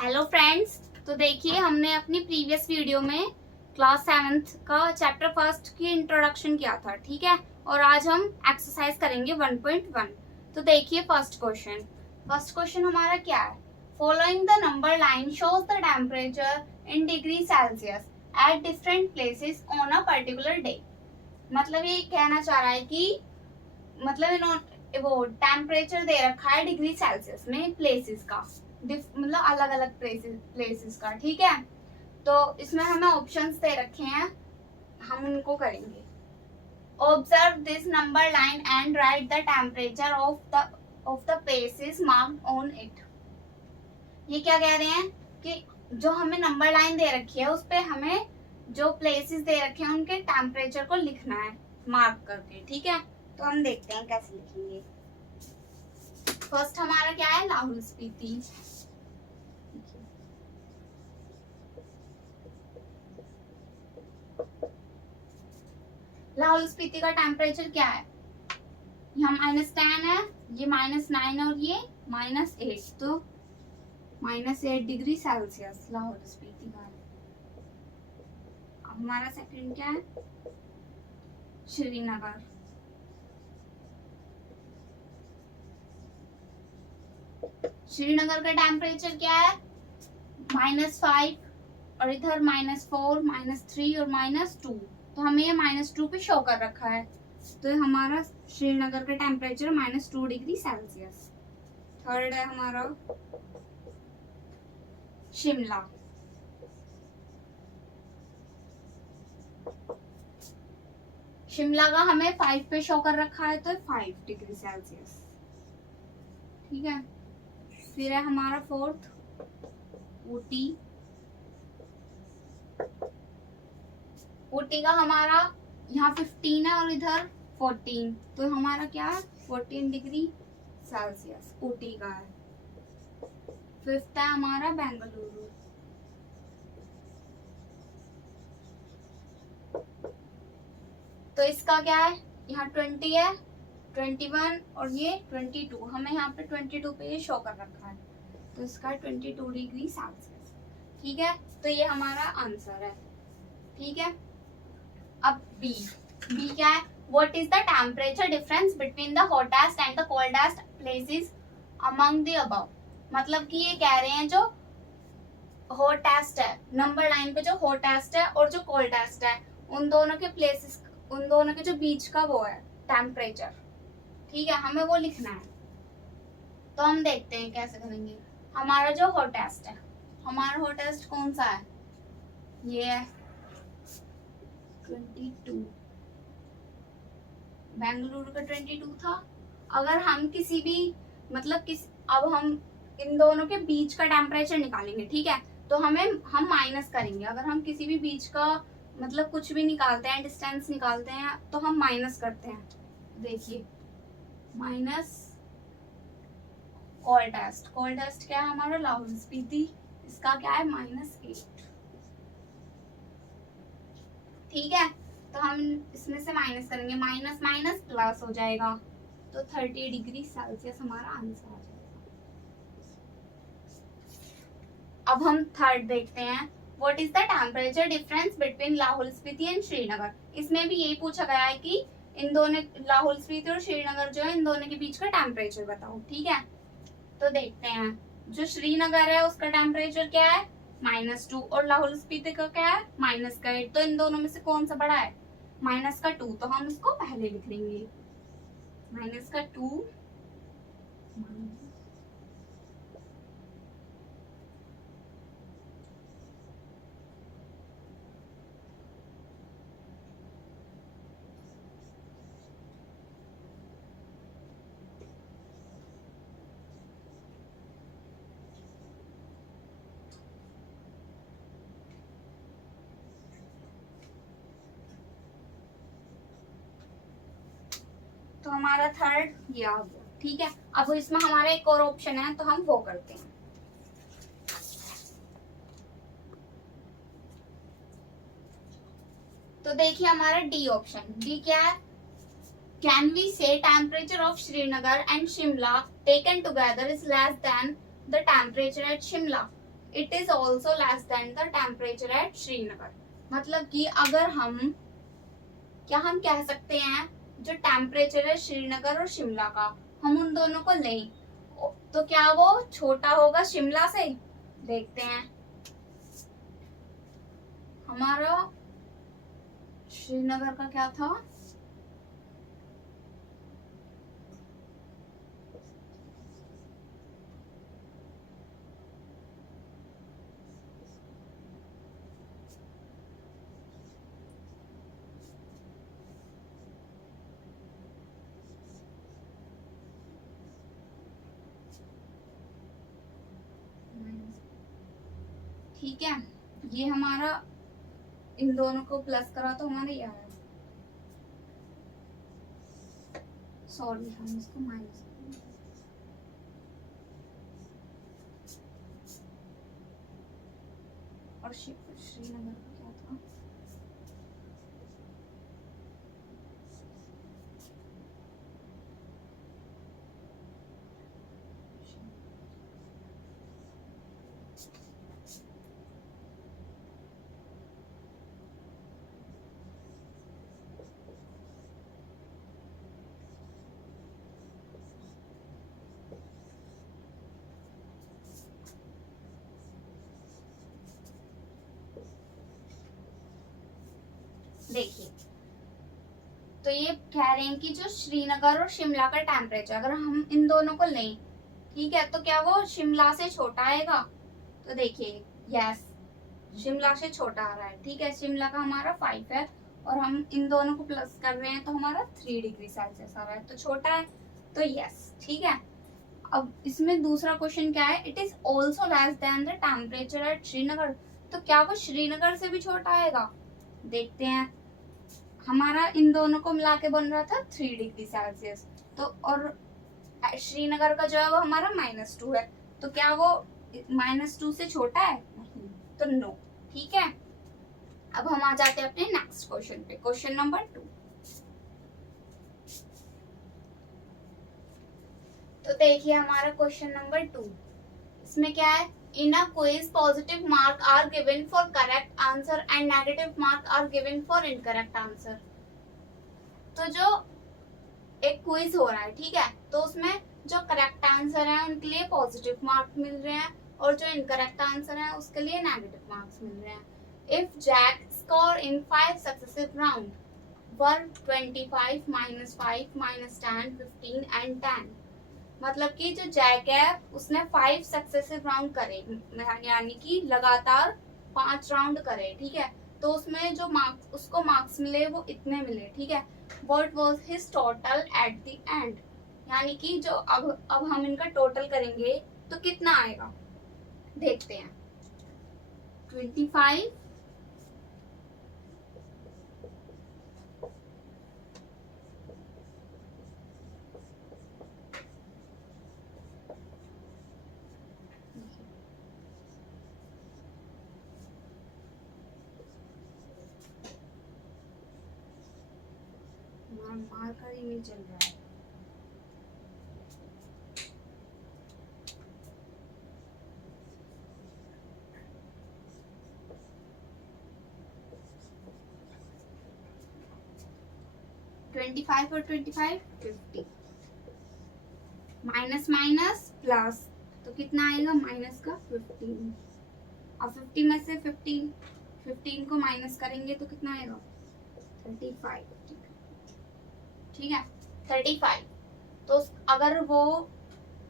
Hello friends. तो देखिए, हमने अपनी प्रीवियस वीडियो में क्लास 7th का चैप्टर फर्स्ट की इंट्रोडक्शन किया था, ठीक है। और आज हम एक्सरसाइज करेंगे 1.1। तो देखिए फर्स्ट क्वेश्चन हमारा क्या है। Following the number line shows the temperature in degree Celsius at different places on a particular day. मतलब ये कहना चाह रहा है कि वो टेम्परेचर दे रखा है डिग्री सेल्सियस में प्लेसेस का, मतलब अलग अलग प्लेसेस का, ठीक है। तो इसमें हमें ऑप्शंस दे रखे हैं, हम उनको करेंगे। Observe this number line and right the temperature of the places marked on it. ये क्या कह रहे हैं कि जो हमें नंबर लाइन दे रखी है उस पे हमें जो प्लेसेस दे रखे हैं उनके टेम्परेचर को लिखना है मार्क करके, ठीक है। तो हम देखते हैं कैसे लिखेंगे। फर्स्ट हमारा क्या है, लाहौल स्पीति। लाहौल स्पीति का टेम्परेचर क्या है, यहाँ -10 है, ये -9 और ये -8, तो -8 डिग्री सेल्सियस लाहौल स्पीति का है। अब हमारा सेकंड क्या है, श्रीनगर। श्रीनगर का टेम्परेचर क्या है, -5 और इधर -4, -3 और -2। तो हमें ये -2 पे शो कर रखा है, तो हमारा श्रीनगर का टेम्परेचर -2 डिग्री सेल्सियस। थर्ड है हमारा शिमला। शिमला का हमें 5 पे शो कर रखा है, तो 5 डिग्री सेल्सियस, ठीक है। फिर है हमारा फोर्थ ऊटी। ऊटी का हमारा यहाँ 15 है और इधर 14, तो हमारा क्या है 14 डिग्री सेल्सियस ऊटी का है। फिफ्थ है हमारा बेंगलुरु। तो इसका क्या है, यहाँ 20 है, 21 और ये 22, हमें यहाँ पे 22 पे ये शो कर रखा है, तो इसका 22 डिग्री सेल्सियस, ठीक है। तो ये हमारा आंसर है, ठीक है। अब बी क्या है, what is the temperature difference between the hottest and the coldest places among the above. मतलब कि ये कह रहे हैं जो हॉटेस्ट है, नंबर लाइन पे जो हॉटेस्ट है और जो कोल्डेस्ट है, उन दोनों के प्लेसेस, उन दोनों के जो बीच का वो है टेम्परेचर, ठीक है, हमें वो लिखना है। तो हम देखते हैं कैसे करेंगे। हमारा जो हॉटेस्ट है, हमारा हॉटेस्ट कौन सा है, ये है 22। बेंगलुरु का 22 था। अगर हम किसी भी अब हम इन दोनों के बीच का टेम्परेचर निकालेंगे, ठीक है, तो हम माइनस करेंगे। अगर हम किसी भी बीच का कुछ भी निकालते हैं, डिस्टेंस निकालते हैं, तो हम माइनस करते हैं। देखिए माइनस कोल्डेस्ट क्या है हमारा, लाहौल स्पीति, इसका क्या है -8, ठीक है। तो हम इसमें से माइनस करेंगे, माइनस माइनस प्लस हो जाएगा, तो 30 डिग्री सेल्सियस हमारा आंसर आ जाएगा। अब हम थर्ड देखते हैं, what is the temperature difference between Lahaul Spiti and Srinagar. इसमें भी यही पूछा गया है कि इन दोनों, लाहौल स्पीति और श्रीनगर जो है, इन दोनों के बीच का टेम्परेचर बताओ, ठीक है। तो देखते हैं, जो श्रीनगर है उसका टेम्परेचर क्या है -2 और लाहौल स्पीति का क्या है -8। तो इन दोनों में से कौन सा बड़ा है, -2, तो हम इसको पहले लिख लेंगे, -2 तो हमारा थर्ड ये आ गया, ठीक है। अब इसमें हमारा एक और ऑप्शन है, तो हम वो करते हैं। तो देखिए हमारा डी ऑप्शन, डी क्या है, कैन वी से temperature of Srinagar and Shimla taken together is less than the temperature at Shimla. It is also less than the temperature at Srinagar. मतलब कि अगर हम कह सकते हैं जो टेम्परेचर है श्रीनगर और शिमला का, हम उन दोनों को लें तो क्या वो छोटा होगा शिमला से? देखते हैं। हमारा श्रीनगर का क्या था? ठीक है, ये हमारा इन दोनों को प्लस करा तो हमारा ये आया। सॉरी, हम इसको माइनस और श्रीनगर का क्या था? देखिए, तो ये कह रहे हैं कि जो श्रीनगर और शिमला का टेम्परेचर अगर हम इन दोनों को लें, ठीक है, तो क्या वो शिमला से छोटा आएगा? तो देखिए, यस, शिमला से छोटा आ रहा है। ठीक है, शिमला का हमारा 5 है और हम इन दोनों को प्लस कर रहे हैं तो हमारा 3 डिग्री सेल्सियस आ रहा है, तो छोटा है, तो यस। ठीक है, अब इसमें दूसरा क्वेश्चन क्या है? It is also less than the temperature at Srinagar. तो क्या वो श्रीनगर से भी छोटा आएगा? देखते हैं। हमारा इन दोनों को मिला के बन रहा था 3 डिग्री सेल्सियस, तो और श्रीनगर का जो है वो हमारा -2 है, तो क्या वो -2 से छोटा है? नहीं, तो नो। ठीक है, अब हम आ जाते हैं अपने नेक्स्ट क्वेश्चन पे, क्वेश्चन नंबर 2। तो देखिए हमारा क्वेश्चन नंबर 2, इसमें क्या है? In a quiz, positive mark are given for correct answer and negative mark are given for incorrect answer. तो जो एक क्विज हो रहा है, ठीक है, तो उसमें जो करेक्ट आंसर है उनके लिए पॉजिटिव मार्क मिल रहे हैं और जो इनकरेक्ट आंसर है उसके लिए नेगेटिव मार्क्स मिल रहे हैं। If Jack score in 5 successive round were 25, -5, -10, 15 and 10, मतलब कि जो जैक है उसने 5 सक्सेसिव राउंड करे, यानी कि लगातार 5 राउंड करे। ठीक है, तो उसमें जो मार्क्स उसको मार्क्स मिले वो इतने मिले। ठीक है, what was his total at the end, यानी कि जो अब हम इनका टोटल करेंगे तो कितना आएगा? देखते हैं। 25 मार्कर ही नहीं चल रहा है। और 25 50, माइनस माइनस प्लस, तो कितना आएगा? माइनस का 15। अब 50 में से 15 को माइनस करेंगे तो कितना आएगा? 35। ठीक है, 35। तो अगर वो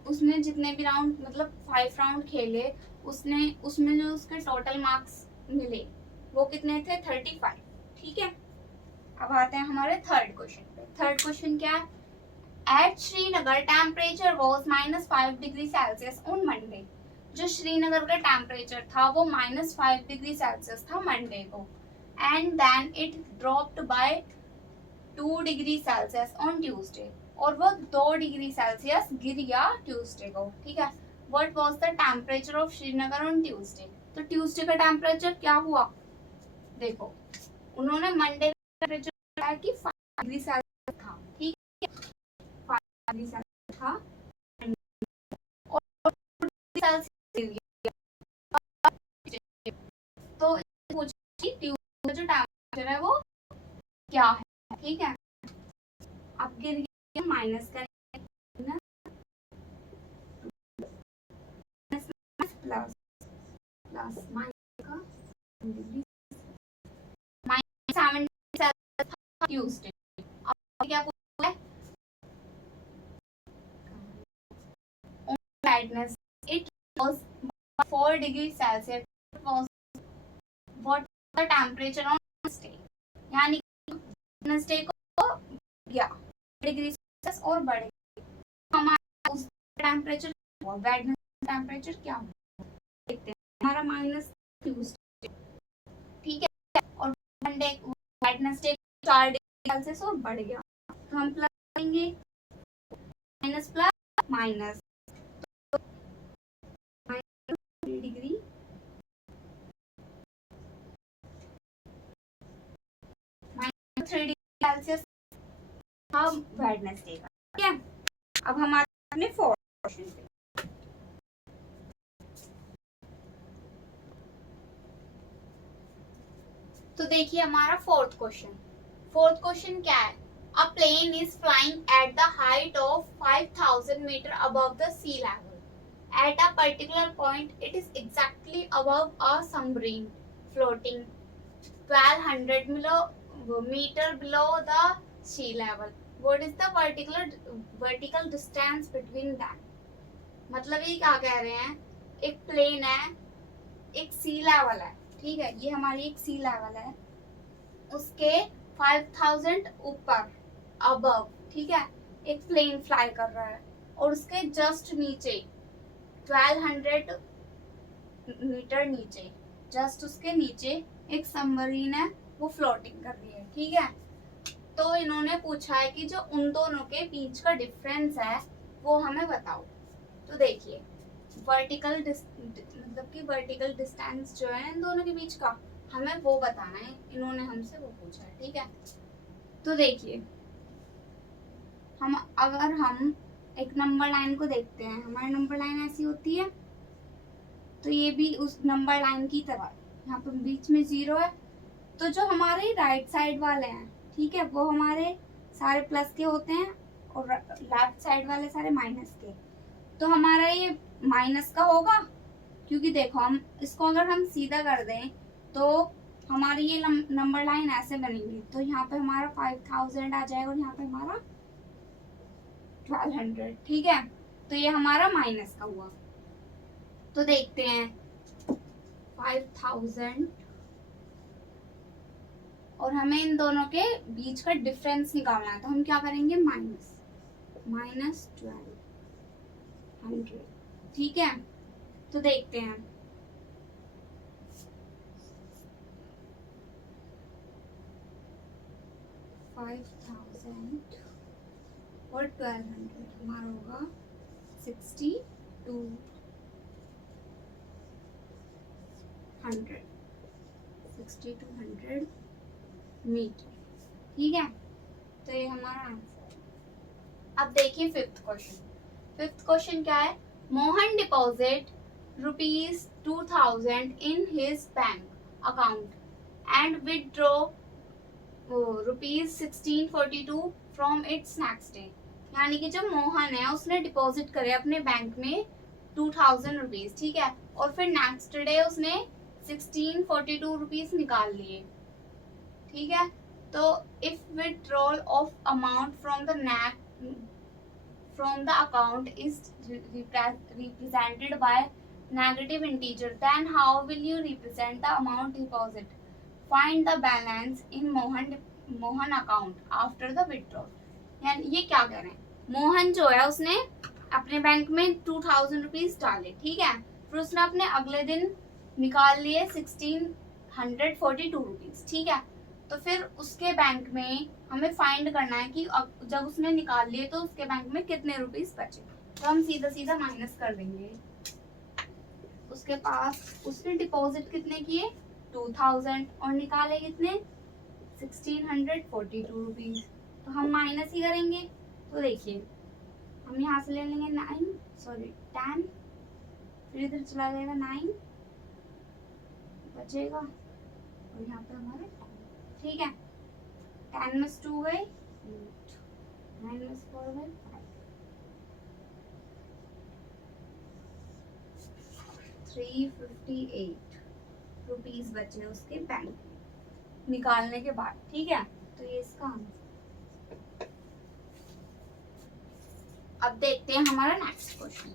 उसने जितने भी राउंड मतलब 5 राउंड खेले, उसमें जो उसके टोटल मार्क्स मिले वो कितने थे? 35। ठीक है, अब आते हैं हमारे थर्ड क्वेश्चन पे। थर्ड क्वेश्चन क्या है? At Srinagar temperature was -5 degree Celsius on Monday. जो श्रीनगर का टेम्परेचर था वो -5 डिग्री सेल्सियस था मंडे को, and then it dropped by 2 degree Celsius on Tuesday, और वो 2 डिग्री सेल्सियस गिर गया ट्यूसडे को। ठीक है, what was the temperature of Srinagar on Tuesday. तो ट्यूसडे का टेम्परेचर क्या हुआ? देखो, उन्होंने मंडे का टेम्परेचर बताया कि 5 डिग्री सेल्सियस था। ठीक है, 5 डिग्री सेल्सियस था और 2 डिग्री सेल्सियस जो टेम्परेचर है वो क्या है, ठीक है। अब गिर गया, माइनस करेंगे ना, प्लस प्लस माइनस का डिग्री माइनस 77 ट्यूसडे। अब क्या पूछा है, brightness it was 4 degrees Celsius, it was what the temperature on Wednesday, यानी वेडनेसडे को गया डिग्री सेल्सियस और बढ़ गया, हमारा उस टेम्परेचर वेडनेसडे टेम्परेचर क्या होगा देखते हैं, हमारा माइनस ट्यूसडे, ठीक है। और मंडे वेडनेसडे 4 डिग्री सेल्सियस और बढ़ गया, तो हम प्लस करेंगे, minus plus minus degree minus 3 degree Celsius हम वेडनेसडे का, ठीक है। अब हमारे अपने फोर्थ क्वेश्चन पे, तो देखिए हमारा फोर्थ क्वेश्चन क्या है, a plane is flying at the height of 5000 metre above the sea level at a particular point it is exactly above a submarine floating 1200 metre below the sea level, what is the vertical distance between them. मतलब ये क्या कह रहे हैं, एक plane है, एक सी level है, ठीक है, ये हमारी एक सी लेवल है, उसके 5000 ऊपर अबव, ठीक है, एक प्लेन फ्लाई कर रहा है, और उसके जस्ट नीचे 1200 मीटर नीचे, जस्ट उसके नीचे एक सबमरीन है, वो फ्लोटिंग कर रही है, ठीक है। तो इन्होंने पूछा है कि जो उन दोनों के बीच का डिफरेंस है वो हमें बताओ। तो देखिए वर्टिकल मतलब कि वर्टिकल डिस्टेंस जो है इन दोनों के बीच का हमें वो बताना है, इन्होंने हमसे वो पूछा है, ठीक है। तो देखिए अगर हम एक नंबर लाइन को देखते हैं, हमारी नंबर लाइन ऐसी होती है, तो ये भी उस नंबर लाइन की तरह, यहाँ पर बीच में 0 है, तो जो हमारे राइट साइड वाले हैं, ठीक है, वो हमारे सारे प्लस के होते हैं, और लेफ्ट साइड वाले सारे माइनस के, तो हमारा ये माइनस का होगा, क्योंकि देखो हम इसको अगर हम सीधा कर दें तो हमारी ये नंबर लाइन ऐसे बनेगी, तो यहाँ पे हमारा 5000 आ जाएगा और यहाँ पे हमारा 1200, ठीक है, तो ये हमारा माइनस का हुआ। तो देखते हैं 5000 और हमें इन दोनों के बीच का डिफरेंस निकालना है, तो हम क्या करेंगे, माइनस 1200, ठीक है। तो देखते हैं 5000 और 1200 हमारा होगा 6200 मीटर, ठीक है, तो ये हमारा आंसर। अब देखिए फिफ्थ क्वेश्चन क्या है, Mohan deposit ₹2000 in his bank account and withdraw ₹1642 from its next day, यानी कि जब मोहन है उसने डिपॉजिट करे अपने बैंक में 2000 रुपीज, ठीक है, और फिर नेक्स्ट डे उसने 1642 रुपीज निकाल लिए, ठीक है। तो if withdrawal of amount from the account is represented by negative integer, then how will you represent the amount deposit? Find the balance in Mohan account after the withdrawal. यानी ये क्या कह रहे हैं, मोहन जो है उसने अपने बैंक में 2000 रुपीज डाले, ठीक है, फिर उसने अपने अगले दिन निकाल लिए 1642 रुपीज, ठीक है, तो फिर उसके बैंक में हमें फाइंड करना है कि जब उसने निकाल लिए तो उसके बैंक में कितने रुपीस बचे, तो हम सीधा सीधा माइनस कर देंगे, उसके पास उसने डिपॉजिट कितने किए 2000 और निकाले कितने 1642 रुपीज, तो हम माइनस ही करेंगे। तो देखिए हम यहाँ से ले लेंगे 10, फिर इधर चला जाएगा 9 बचेगा, और और यहाँ पे हमारे, ठीक है, 10 में 2 गए 8, 9 में 4 गए 5, 358 रुपीज बचे उसके बैंक में निकालने के बाद, ठीक है। तो ये इसका आंसर। अब देखते हैं हमारा नेक्स्ट क्वेश्चन।